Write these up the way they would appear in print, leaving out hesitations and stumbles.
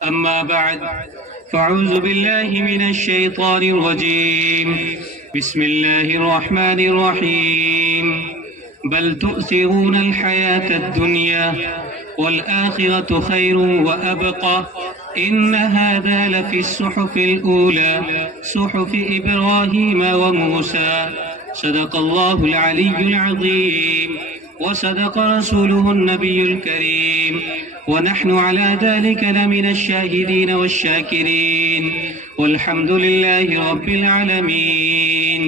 أما بعد فأعوذ بالله من الشيطان الرجيم. بسم الله الرحمن الرحيم. بل تؤثرون الحياة الدنيا والآخرة خير وأبقى إن هذا لفي الصحف الأولى صحف إبراهيم وموسى. صدق الله العلي العظيم وصدق رسوله النبي الكريم ونحن على ذلك لمن الشاهدين والشاكرين والحمد لله رب العالمين.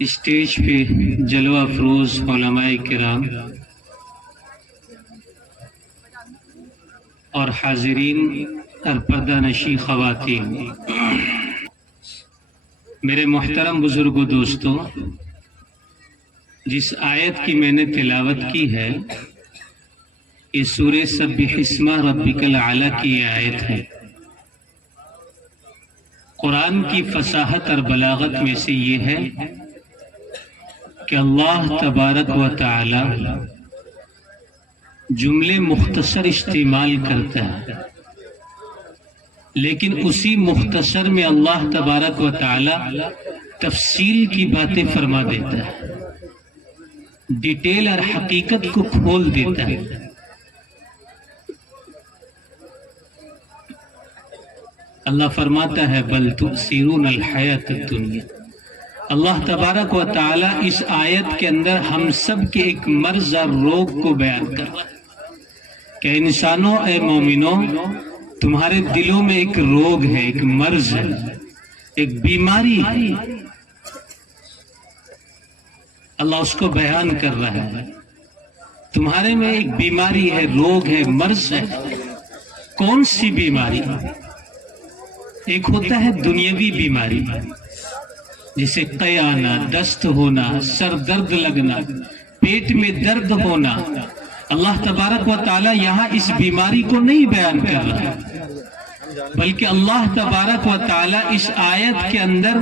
اسٹیج پہ جلوہ افروز علماء کرام اور حاضرین اور پردہ نشی خواتین، میرے محترم بزرگوں دوستوں، جس آیت کی میں نے تلاوت کی ہے یہ سورہ سبح اسم ربک الاعلی کی آیت ہے. قرآن کی فصاحت اور بلاغت میں سے یہ ہے کہ اللہ تبارک و تعالی جملے مختصر استعمال کرتا ہے، لیکن اسی مختصر میں اللہ تبارک و تعالی تفصیل کی باتیں فرما دیتا ہے، ڈیٹیل اور حقیقت کو کھول دیتا ہے. اللہ فرماتا ہے بل تؤثرون الحیات الدنیا. اللہ تبارک و تعالی اس آیت کے اندر ہم سب کے ایک مرض اور روگ کو بیان کر رہا ہے کہ انسانوں، اے مومنوں، تمہارے دلوں میں ایک روگ ہے، ایک مرض ہے، ایک بیماری ہے. اللہ اس کو بیان کر رہا ہے. تمہارے میں ایک بیماری ہے، روگ ہے، مرض ہے. کون سی بیماری؟ ایک ہوتا ہے دنیاوی بیماری، جیسے قے آنا، دست ہونا، سر درد لگنا، پیٹ میں درد ہونا. اللہ تبارک و تعالی یہاں اس بیماری کو نہیں بیان کر رہا، بلکہ اللہ تبارک و تعالی اس آیت کے اندر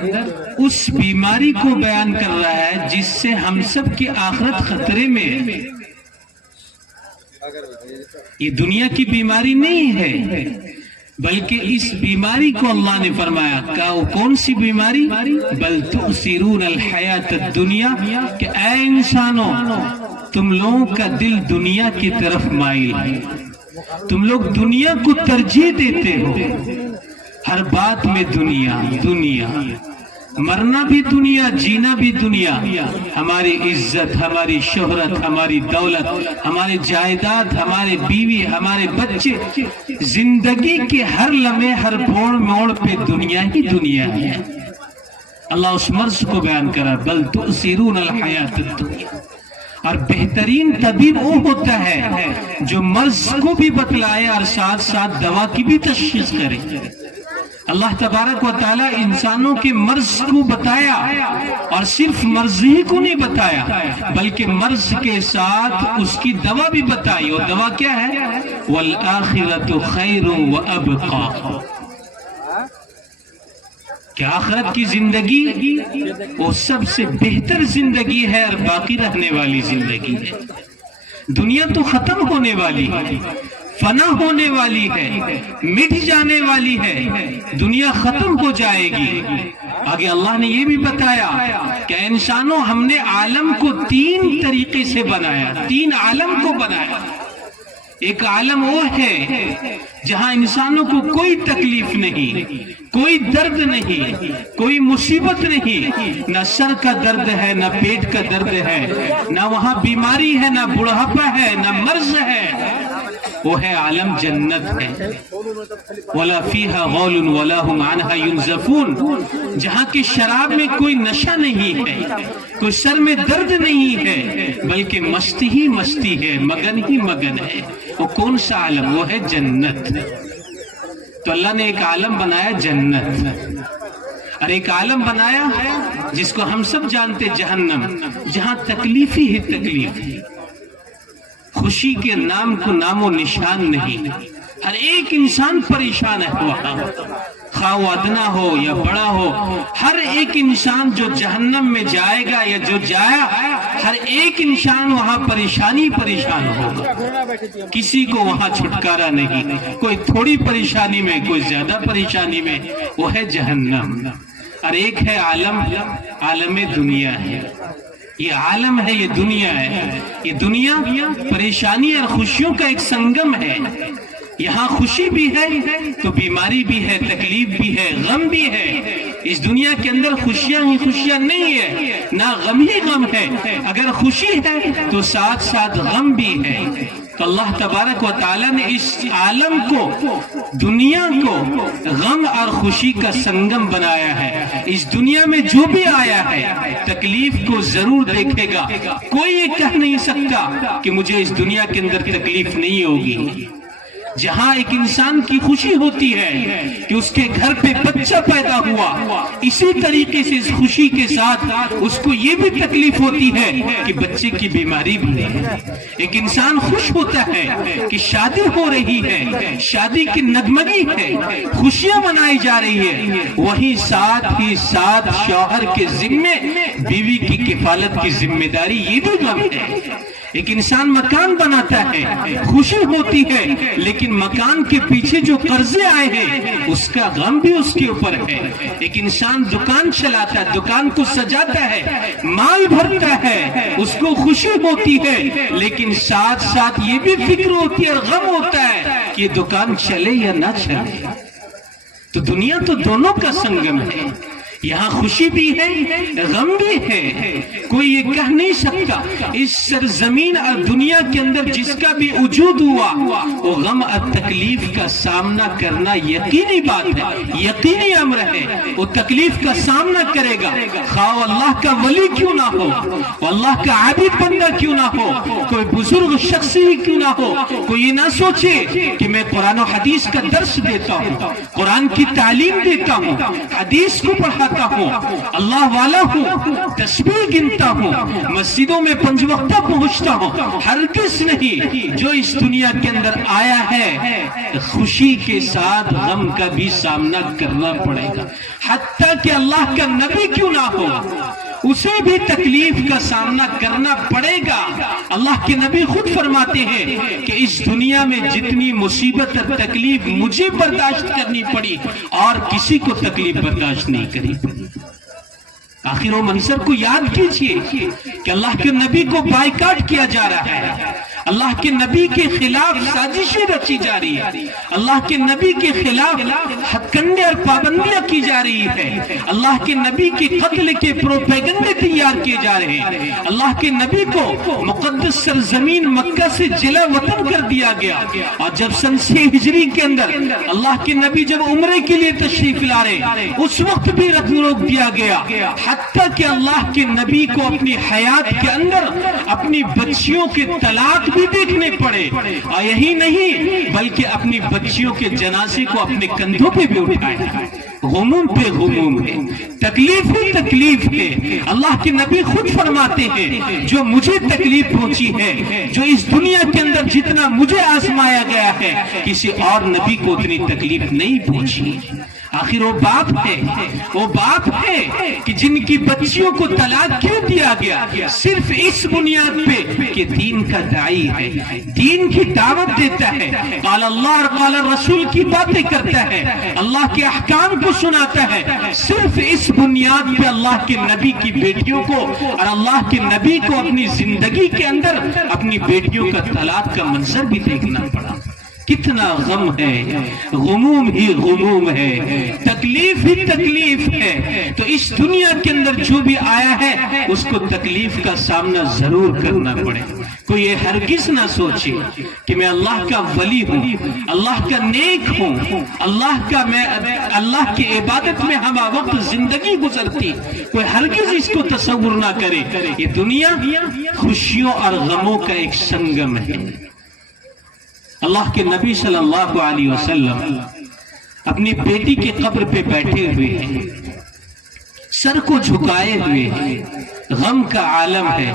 اس بیماری کو بیان کر رہا ہے جس سے ہم سب کی آخرت خطرے میں ہے. یہ دنیا کی بیماری نہیں ہے، بلکہ اس بیماری کو اللہ نے فرمایا کہ کون سی بیماری؟ بل تؤثرون الحیات الدنیا، کہ اے انسانوں، تم لوگوں کا دل دنیا کی طرف مائل ہے، تم لوگ دنیا کو ترجیح دیتے ہو. ہر بات میں دنیا دنیا، مرنا بھی دنیا، جینا بھی دنیا. ہماری عزت، ہماری شہرت، ہماری دولت، ہمارے جائیداد، ہمارے بیوی، ہمارے بچے، زندگی کے ہر لمحے، ہر موڑ پہ دنیا ہی دنیا ہے. اللہ اس مرض کو بیان کرا بل تؤثرون الحیات الدنیا. اور بہترین طبیب وہ ہوتا ہے جو مرض کو بھی بتلائے اور ساتھ ساتھ دوا کی بھی تشخیص کرے. اللہ تبارک و تعالی انسانوں کے مرض کو بتایا، اور صرف مرض ہی کو نہیں بتایا بلکہ مرض کے ساتھ اس کی دوا بھی بتائی. اور دوا کیا ہے؟ وَالْآخِرَةُ خَيْرٌ وَأَبْقَى، کہ آخرت کی زندگی وہ سب سے بہتر زندگی ہے اور باقی رہنے والی زندگی ہے. دنیا تو ختم ہونے والی ہے، فنا ہونے والی ہے، مٹ جانے والی ہے، دنیا ختم ہو جائے گی. آگے اللہ نے یہ بھی بتایا کہ انسانوں، ہم نے عالم کو 3 طریقے سے بنایا، 3 عالم کو بنایا. ایک عالم وہ ہے جہاں انسانوں کو کوئی تکلیف نہیں، کوئی درد نہیں، کوئی مصیبت نہیں. نہ سر کا درد ہے، نہ پیٹ کا درد ہے، نہ وہاں بیماری ہے، نہ بڑھاپا ہے، نہ مرض ہے. وہ ہے عالم جنت ہے. وَلَا فِيهَا غَوْلٌ وَلَا هُمْ عَنْهَا يُنزَفُونَ، جہاں کی شراب میں کوئی نشہ نہیں ہے، کوئی سر میں درد نہیں ہے، بلکہ مستی ہی مستی ہے، مگن ہی مگن ہے. وہ کون سا عالم؟ وہ ہے جنت. تو اللہ نے ایک عالم بنایا جنت، اور ایک عالم بنایا جس کو ہم سب جانتے جہنم، جہاں تکلیف ہی تکلیف ہے، خوشی کے نام کو نام و نشان نہیں. ہر ایک انسان پریشان ہے وہاں، خواہ وہ ادنا ہو یا بڑا ہو، ہر ایک انسان جو جہنم میں جائے گا یا جو جایا، ہر ایک انسان وہاں پریشان ہوگا، کسی کو وہاں چھٹکارا نہیں، کوئی تھوڑی پریشانی میں، کوئی زیادہ پریشانی میں، وہ ہے جہنم۔ اور ایک ہے عالم دنیا ہے، یہ عالم ہے، یہ دنیا ہے، یہ دنیا پریشانی اور خوشیوں کا ایک سنگم ہے۔ یہاں خوشی بھی ہے تو بیماری بھی ہے، تکلیف بھی ہے، غم بھی ہے۔ اس دنیا کے اندر خوشیاں ہی خوشیاں نہیں ہے، نہ غم ہی غم ہے۔ اگر خوشی ہے تو ساتھ ساتھ غم بھی ہے۔ تو اللہ تبارک و تعالیٰ نے اس عالم کو، دنیا کو غم اور خوشی کا سنگم بنایا ہے۔ اس دنیا میں جو بھی آیا ہے تکلیف کو ضرور دیکھے گا، کوئی یہ کہہ نہیں سکتا کہ مجھے اس دنیا کے اندر تکلیف نہیں ہوگی۔ جہاں ایک انسان کی خوشی ہوتی ہے کہ اس کے گھر پہ بچہ پیدا ہوا، اسی طریقے سے اس خوشی کے ساتھ اس کو یہ بھی تکلیف ہوتی ہے کہ بچے کی بیماری بھی ہے۔ ایک انسان خوش ہوتا ہے کہ شادی ہو رہی ہے، شادی کی نغمگی ہے، خوشیاں منائی جا رہی ہے، وہیں ساتھ ہی ساتھ شوہر کے ذمے بیوی کی کفالت کی ذمہ داری یہ بھی غم ہے۔ ایک انسان مکان بناتا ہے، خوشی ہوتی ہے، لیکن مکان کے پیچھے جو قرضے آئے ہیں اس کا غم بھی اس کے اوپر ہے۔ ایک انسان دکان چلاتا ہے، دکان کو سجاتا ہے، مال بھرتا ہے، اس کو خوشی ہوتی ہے، لیکن ساتھ ساتھ یہ بھی فکر ہوتی ہے اور غم ہوتا ہے کہ یہ دکان چلے یا نہ چلے۔ تو دنیا تو دونوں کا سنگم ہے، یہاں خوشی بھی ہے، غم بھی ہے۔ کوئی یہ کہہ نہیں سکتا اس سرزمین اور دنیا کے اندر جس کا بھی وجود ہوا وہ غم اور تکلیف کا سامنا کرنا یقینی بات ہے، یقینی امر ہے، وہ تکلیف کا سامنا کرے گا، خواہ اللہ کا ولی کیوں نہ ہو، اللہ کا عابد بندہ کیوں نہ ہو، کوئی بزرگ شخص ہی کیوں نہ ہو۔ کوئی یہ نہ سوچے کہ میں قرآن و حدیث کا درس دیتا ہوں، قرآن کی تعلیم دیتا ہوں، حدیث کو پڑھاتا ہوں، اللہ والا ہوں، تسبیح گنتا ہوں، مسجدوں میں 5 وقتہ پہنچتا ہوں، ہرگز نہیں۔ جو اس دنیا کے اندر آیا ہے خوشی کے ساتھ غم کا بھی سامنا کرنا پڑے گا، حتیٰ کہ اللہ کا نبی کیوں نہ ہو اسے بھی تکلیف کا سامنا کرنا پڑے گا۔ اللہ کے نبی خود فرماتے ہیں کہ اس دنیا میں جتنی مصیبت اور تکلیف مجھے برداشت کرنی پڑی اور کسی کو تکلیف برداشت نہیں کرنی پڑی۔ آخر وہ منظر کو یاد کیجئے کہ اللہ کے نبی کو بائیکاٹ کیا جا رہا ہے، اللہ کے نبی کے خلاف سازشیں رچی جا رہی ہے، اللہ کے نبی کے خلاف ہتھ کنڈے اور پابندیاں کی جا رہی ہے، اللہ کے نبی کے قتل کے پروپیگنڈے تیار کیے جا رہے ہیں، اللہ کے نبی کو مقدس سرزمین مکہ سے جلا وطن کر دیا گیا۔ اور جب سن 6 ہجری کے اندر اللہ کے نبی جب عمرے کے لیے تشریف لا رہے اس وقت بھی روک دیا گیا، حتیٰ کہ اللہ کے نبی کو اپنی حیات کے اندر اپنی بچیوں کے طلاق بھی دیکھنے پڑے، اور یہی نہیں بلکہ اپنی بچیوں کے جنازے کو اپنے کندھوں پہ بھی اٹھائے۔ غموم پہ غموم ہے، تکلیف ہی تکلیف ہے۔ اللہ کے نبی خود فرماتے ہیں جو مجھے تکلیف پہنچی ہے، جو اس دنیا کے اندر جتنا مجھے آزمایا گیا ہے کسی اور نبی کو اتنی تکلیف نہیں پہنچی۔ آخر وہ باپ ہے کہ جن کی بچیوں کو طلاق کیوں دیا گیا؟ صرف اس بنیاد پہ کہ دین کا داعی ہے، دین کی دعوت دیتا ہے، قال اللہ اور قال رسول کی باتیں کرتا ہے، اللہ کے احکام کو سناتا ہے۔ صرف اس بنیاد پہ اللہ کے نبی کی بیٹیوں کو اور اللہ کے نبی کو اپنی زندگی کے اندر اپنی بیٹیوں کا طلاق کا منظر بھی دیکھنا پڑا۔ کتنا غم ہے، غموم ہی غموم ہے، تکلیف ہی تکلیف ہے۔ تو اس دنیا کے اندر جو بھی آیا ہے اس کو تکلیف کا سامنا ضرور کرنا پڑے۔ کوئی یہ ہرگز نہ سوچے کہ میں اللہ کا ولی ہوں، اللہ کا نیک ہوں، اللہ کی عبادت میں ہم وقت زندگی گزرتی، کوئی ہرگز اس کو تصور نہ کرے۔ یہ دنیا خوشیوں اور غموں کا ایک سنگم ہے۔ اللہ کے نبی صلی اللہ علیہ وسلم اپنی بیٹی کی قبر پہ بیٹھے ہوئے ہیں، سر کو جھکائے ہوئے ہیں، غم کا عالم ہے۔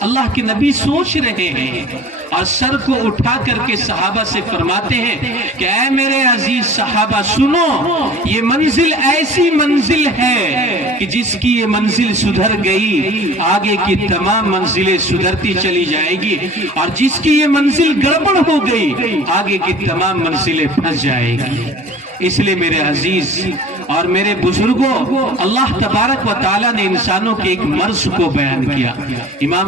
اللہ کے نبی سوچ رہے ہیں اور سر کو اٹھا کر کے صحابہ سے فرماتے ہیں کہ اے میرے عزیز صحابہ سنو، یہ منزل ایسی منزل ہے کہ جس کی یہ منزل سدھر گئی آگے کی تمام منزلیں سدھرتی چلی جائے گی، اور جس کی یہ منزل گڑبڑ ہو گئی آگے کی تمام منزلیں پھنس جائے گی۔ اس لیے میرے عزیز اور میرے بزرگوں، اللہ تبارک و تعالیٰ نے انسانوں کے ایک مرض کو بیان کیا۔ امام